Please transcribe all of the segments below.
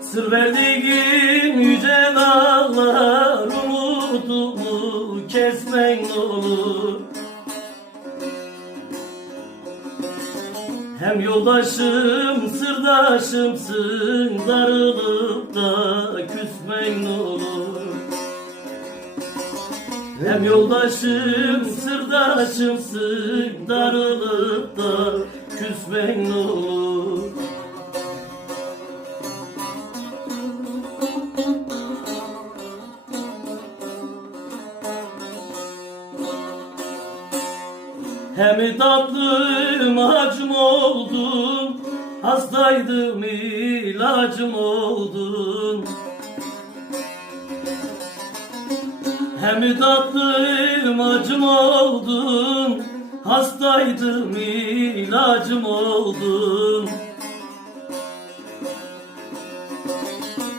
Sır verdiğin yüce dağlar Umudumu kesmen olur. Hem yoldaşım, sırdaşımsın Darılıp da küsmen olur. Hem yoldaşım, sırdaşımsın Darılıp da küsmen olur Hem tatlım acım oldun Hastaydım ilacım oldun Hem tatlım acım oldun Hastaydım ilacım oldun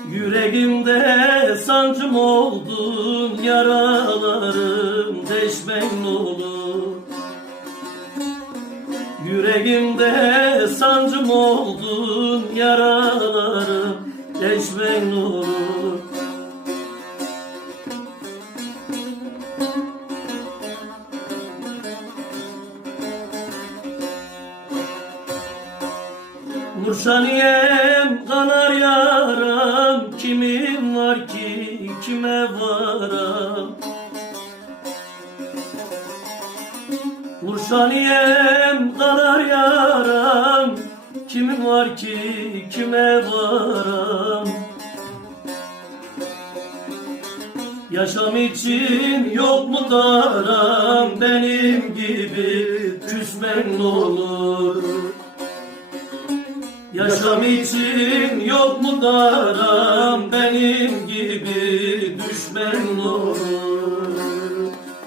Yüreğimde sancım oldun Yaralarım deşmen olur Yüreğimde sancım oldun Yaralarım deşmen olur Nurşaniyem kanar yaram Kimim var ki kime varam Nurşaniyem kanar yaram. Kimim var ki kime varam? Yaşam için yok mu daram? Benim gibi küsmen olur. Yaşam için yok mu daram? Benim gibi düşmen olur